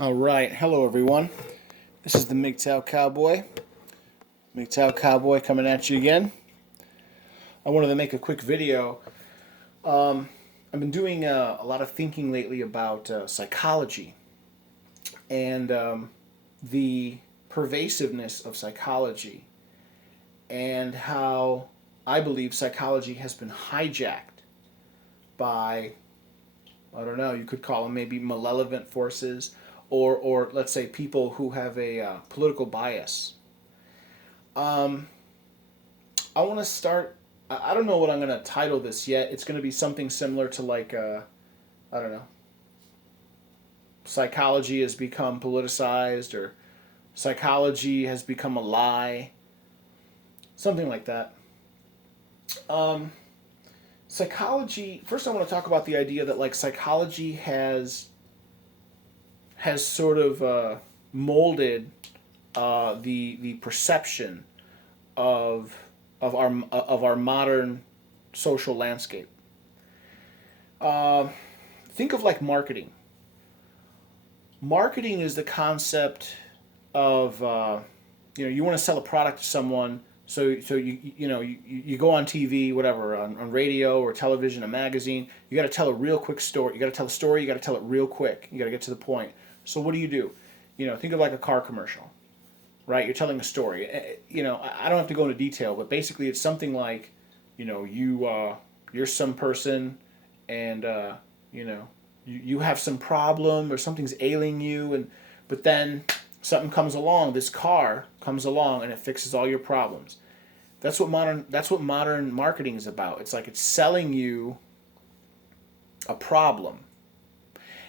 All right, hello everyone. This is the Mgtow Cowboy. Mgtow Cowboy coming at you again. I wanted to make a quick video. I've been doing a lot of thinking lately about psychology and the pervasiveness of psychology and how I believe psychology has been hijacked by, I don't know, you could call them maybe malevolent forces or let's say people who have a political bias. Um, I want to start. I don't know what I'm going to title this yet. It's going to be something similar to like, I don't know, psychology has become politicized or psychology has become a lie, something like that. Um, Psychology. First, I want to talk about the idea that like psychology has sort of molded the perception of our modern social landscape. Uh, think of like marketing. Marketing is the concept of you want to sell a product to someone. So you go on TV, whatever, on radio or television, a magazine. You got to tell a real quick story. You got to tell a story. You got to tell it real quick. You got to get to the point. So what do? Think of like a car commercial, right? You're telling a story. I don't have to go into detail, but basically it's something like, you're some person, and you have some problem or something's ailing you, and but then something comes along. This car comes along and it fixes all your problems. That's what modern marketing is about. It's like it's selling you a problem,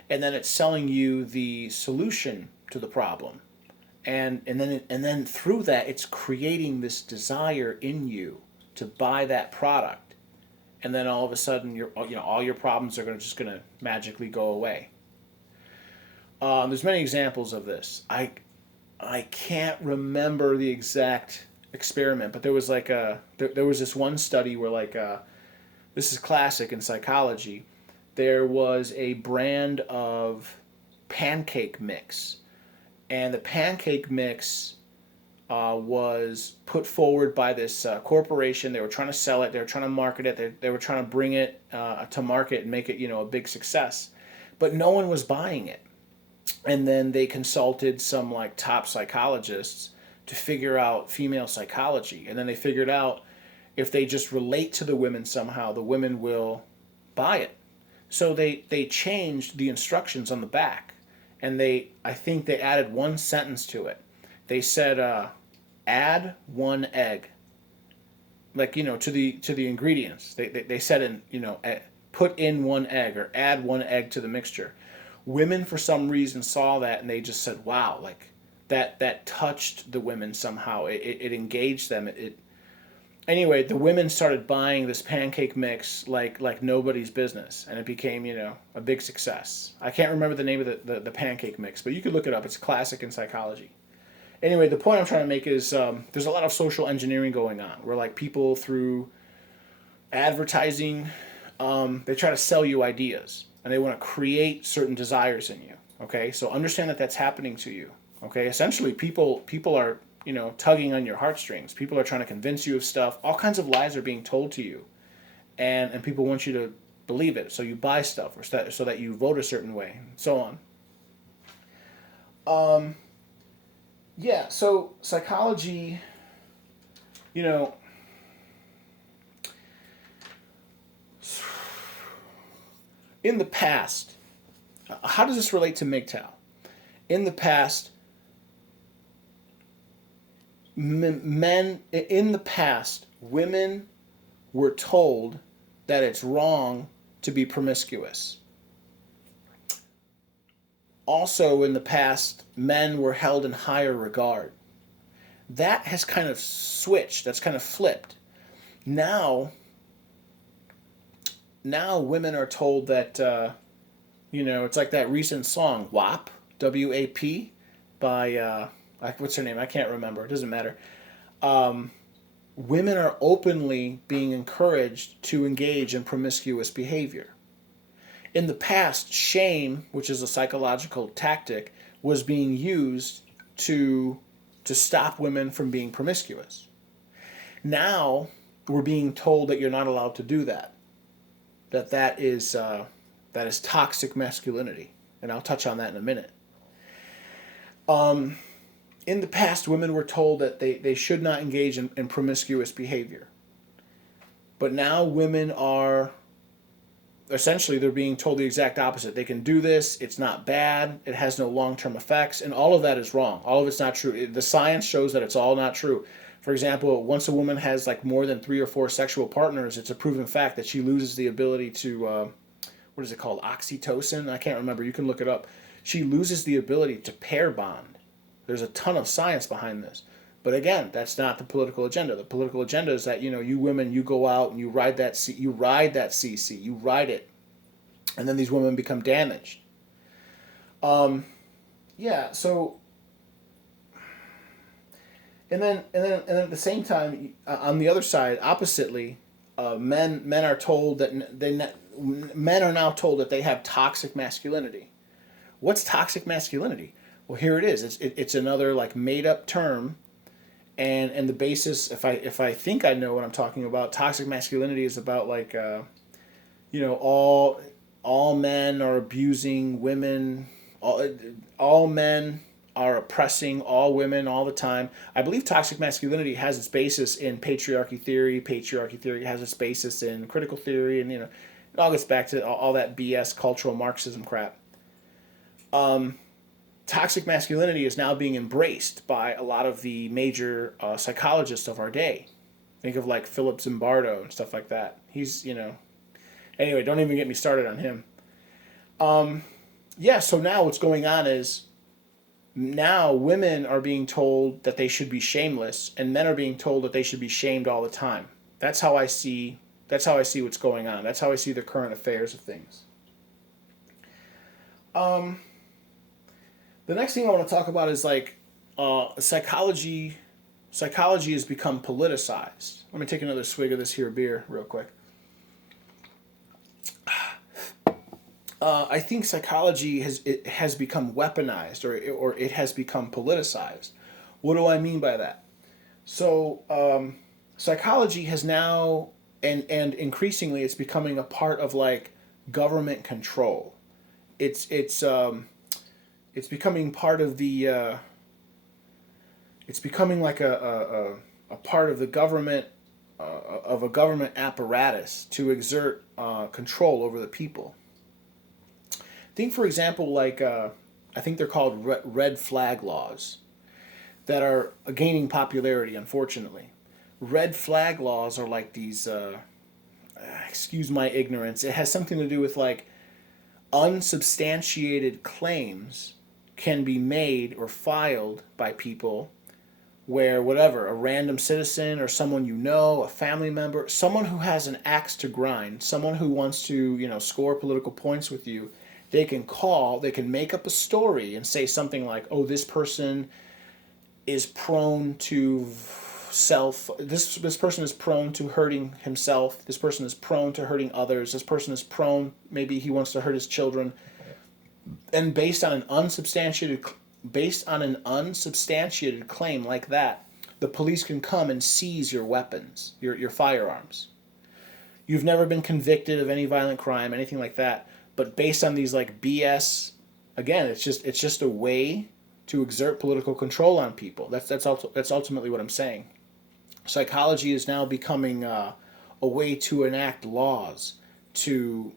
and then it's selling you the solution to the problem, and then through that it's creating this desire in you to buy that product, and then all of a sudden all your problems are just gonna magically go away. There's many examples of this. I can't remember the exact experiment, but there was this one study where this is classic in psychology. There was a brand of pancake mix, and the pancake mix was put forward by this corporation. They were trying to sell it. They were trying to market it. They were trying to bring it to market and make it a big success, but no one was buying it. And then they consulted some like top psychologists to figure out female psychology, and then they figured out if they just relate to the women somehow, the women will buy it. So they changed the instructions on the back, and I think they added one sentence to it. They said, add one egg, like to the ingredients. They said put in one egg or add one egg to the mixture. Women for some reason saw that and they just said, wow, like that touched the women somehow. It engaged them. Anyway, the women started buying this pancake mix like nobody's business, and it became a big success. I can't remember the name of the pancake mix, but you could look it up. It's classic in psychology. Anyway, the point I'm trying to make is there's a lot of social engineering going on where like people through advertising, they try to sell you ideas and they want to create certain desires in you. Okay, so understand that that's happening to you. Okay, essentially people are tugging on your heartstrings. People are trying to convince you of stuff. All kinds of lies are being told to you, and people want you to believe it. So you buy stuff or so that you vote a certain way, and so on. Um, yeah. So psychology, you know, in the past, how does this relate to Mgtow? In the past, men in the past, women were told that it's wrong to be promiscuous. Also, in the past, men were held in higher regard. That has kind of switched. That's kind of flipped. Now, now women are told that it's like that recent song WAP, by what's her name? I can't remember. It doesn't matter. Um, Women are openly being encouraged to engage in promiscuous behavior. In the past, shame, which is a psychological tactic, was being used to stop women from being promiscuous. Now we're being told that you're not allowed to do that. That is toxic masculinity, and I'll touch on that in a minute. In the past, women were told that they should not engage in promiscuous behavior. But now women are, essentially, they're being told the exact opposite. They can do this, it's not bad, it has no long-term effects, and all of that is wrong. All of it's not true. The science shows that it's all not true. For example, once a woman has like more than 3 or 4 sexual partners, it's a proven fact that she loses the ability to, what is it called, oxytocin? I can't remember. You can look it up. She loses the ability to pair bond. There's a ton of science behind this. But again, that's not the political agenda. The political agenda is that, you women, you go out and you ride that CC, you ride it, and then these women become damaged. Yeah. So, and then at the same time, on the other side, oppositely, men are told that men are now told that they have toxic masculinity. What's toxic masculinity? Well, here it is. It's another like made up term. And the basis, if I think I know what I'm talking about, toxic masculinity is about like, all men are abusing women, all men are oppressing all women all the time. I believe toxic masculinity has its basis in patriarchy theory. Patriarchy theory has its basis in critical theory, and it all gets back to all that BS cultural Marxism crap. Toxic masculinity is now being embraced by a lot of the major psychologists of our day. Think of like Philip Zimbardo and stuff like that. He's, anyway, don't even get me started on him. Yeah, so now what's going on is now women are being told that they should be shameless, and men are being told that they should be shamed all the time. That's how I see what's going on. That's how I see the current affairs of things. The next thing I want to talk about is like psychology. Psychology has become politicized. Let me take another swig of this here beer real quick. I think psychology has become weaponized, or it has become politicized. What do I mean by that? So psychology has now, and increasingly, it's becoming a part of like government control. It's becoming part of the. It's becoming like a part of the government, of a government apparatus to exert control over the people. Think, for example, like I think they're called red flag laws that are gaining popularity, unfortunately. Red flag laws are like these, excuse my ignorance, it has something to do with like unsubstantiated claims can be made or filed by people where whatever, a random citizen or someone a family member, someone who has an axe to grind, someone who wants to, score political points with you, they can make up a story and say something like, oh, this person is prone to this person is prone to hurting himself, this person is prone to hurting others, this person is prone, maybe he wants to hurt his children. And based on an unsubstantiated claim like that, the police can come and seize your weapons, your firearms. You've never been convicted of any violent crime, anything like that. But based on these like BS, again, it's just a way to exert political control on people. That's ultimately what I'm saying. Psychology is now becoming a way to enact laws, to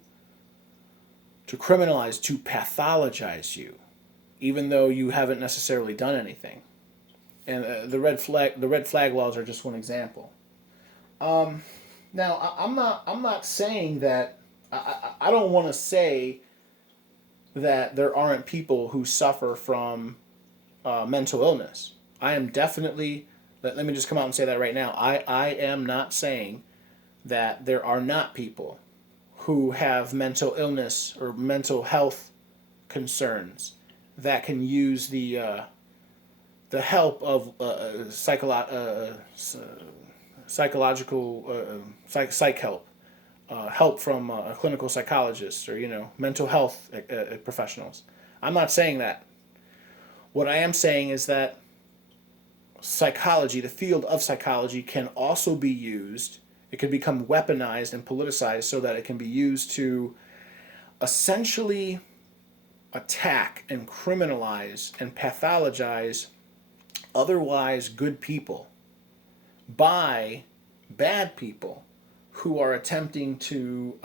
criminalize, to pathologize you, even though you haven't necessarily done anything. And the red flag laws are just one example. Now, I'm not saying that. I don't want to say that there aren't people who suffer from mental illness. I am definitely. Let me just come out and say that right now. I am not saying that there are not people who have mental illness or mental health concerns that can use the help of psych help. help from clinical psychologists or mental health professionals. I'm not saying that. What I am saying is that psychology, the field of psychology, can also be used. It can become weaponized and politicized so that it can be used to essentially attack and criminalize and pathologize otherwise good people by bad people who are attempting to,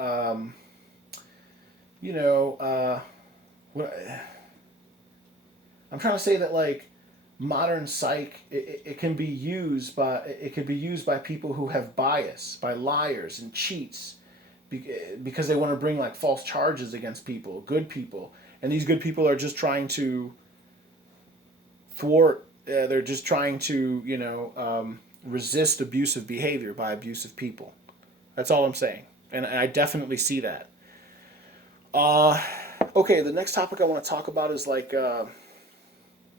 you know, what, I'm trying to say that like modern psych, it can be used by people who have bias, by liars and cheats, because they want to bring like false charges against people, good people, and these good people are just trying to thwart. They're just trying to resist abusive behavior by abusive people. That's all I'm saying, and I definitely see that. Okay, the next topic I want to talk about is like,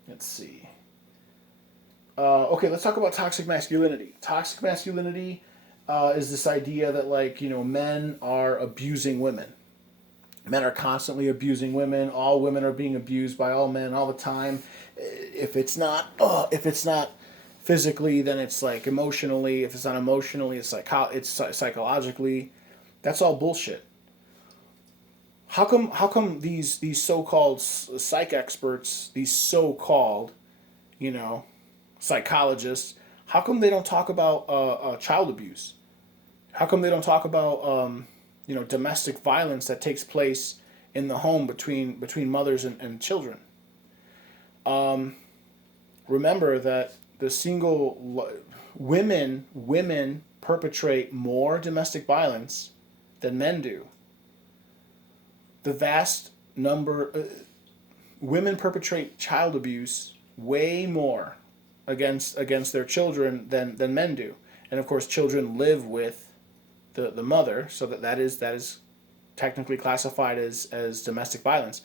let's see. Okay, let's talk about toxic masculinity. Toxic masculinity is this idea that like men are abusing women. Men are constantly abusing women. All women are being abused by all men all the time. If it's not physically, then it's like emotionally. If it's not emotionally, it's psychologically. That's all bullshit. How come these so-called psych experts, these so-called you know psychologists, how come they don't talk about child abuse? How come they don't talk about domestic violence that takes place in the home between mothers and children? Remember that the women perpetrate more domestic violence than men do. The vast number women perpetrate child abuse way more against their children than men do, and of course children live with the mother, so that is technically classified as domestic violence.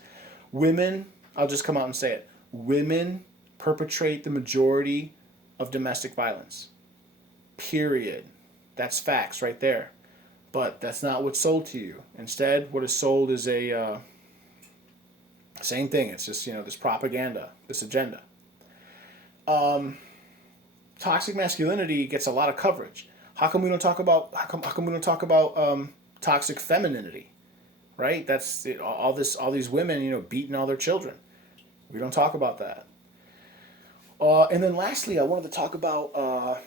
Women, I'll just come out and say it, women perpetrate the majority of domestic violence. Period. That's facts right there. But that's not what's sold to you. Instead, what is sold is a same thing. It's just this propaganda, this agenda. Toxic masculinity gets a lot of coverage. How come we don't talk about toxic femininity? Right? That's it, all these women beating all their children. We don't talk about that. And then lastly, I wanted to talk about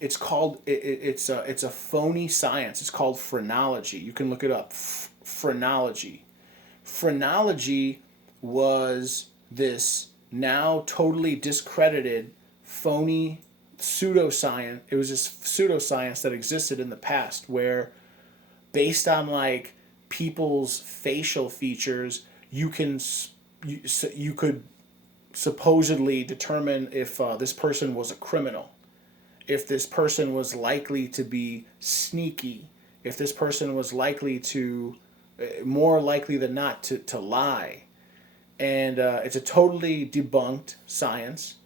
it's called it's a phony science. It's called phrenology. You can look it up. Phrenology. Phrenology was this now totally discredited phony pseudoscience. It was this pseudoscience that existed in the past where, based on like people's facial features, you could supposedly determine if this person was a criminal, if this person was likely to be sneaky, if this person was likely to, more likely than not, to lie. And it's a totally debunked science.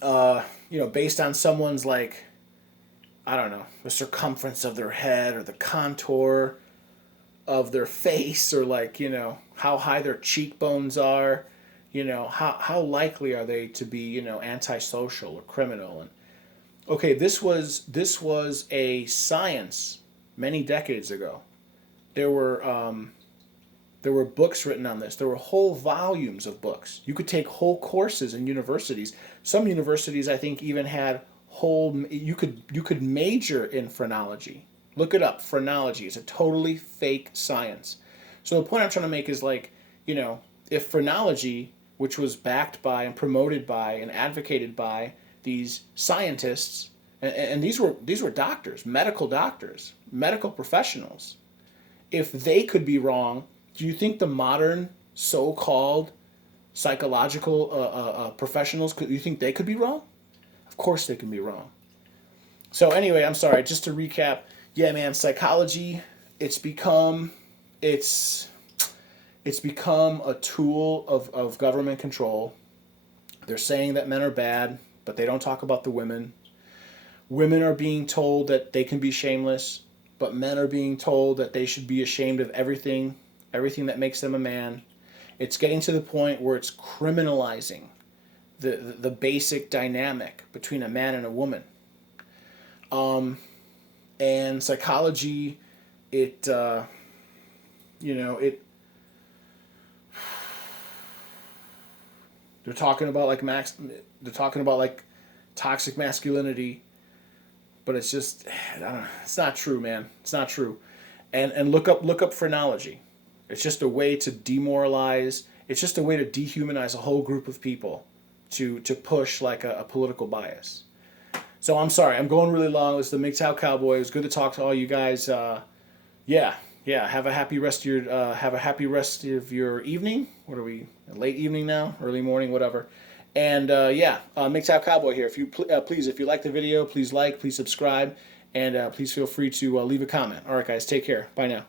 Based on someone's like, I don't know, the circumference of their head or the contour of their face, or like how high their cheekbones are, how likely are they to be antisocial or criminal. And okay, this was a science many decades ago. There were books written on this. There were whole volumes of books. You could take whole courses in universities. Some universities, I think, even had you could major in phrenology. Look it up. Phrenology is a totally fake science. So the point I'm trying to make is like, if phrenology, which was backed by and promoted by and advocated by these scientists, and these were doctors, medical professionals, if they could be wrong, do you think the modern so-called psychological professionals, you think they could be wrong? Of course they can be wrong. So anyway, I'm sorry, just to recap, yeah, man, psychology, it's become a tool of government control. They're saying that men are bad, but they don't talk about the women. Women are being told that they can be shameless, but men are being told that they should be ashamed of everything that makes them a man. It's getting to the point where it's criminalizing the basic dynamic between a man and a woman. And psychology, it it they're talking about like they're talking about like toxic masculinity, but it's just I don't know, it's not true, man. It's not true. And look up phrenology. It's just a way to demoralize. It's just a way to dehumanize a whole group of people to push like a political bias. So I'm sorry, I'm going really long. This is the Mgtow Cowboy. It was good to talk to all you guys. Yeah, yeah. Have a happy rest of your evening. What are we? Late evening now, early morning, whatever. And Mgtow Cowboy here. If you please, if you like the video, please subscribe, and please feel free to leave a comment. All right, guys, take care. Bye now.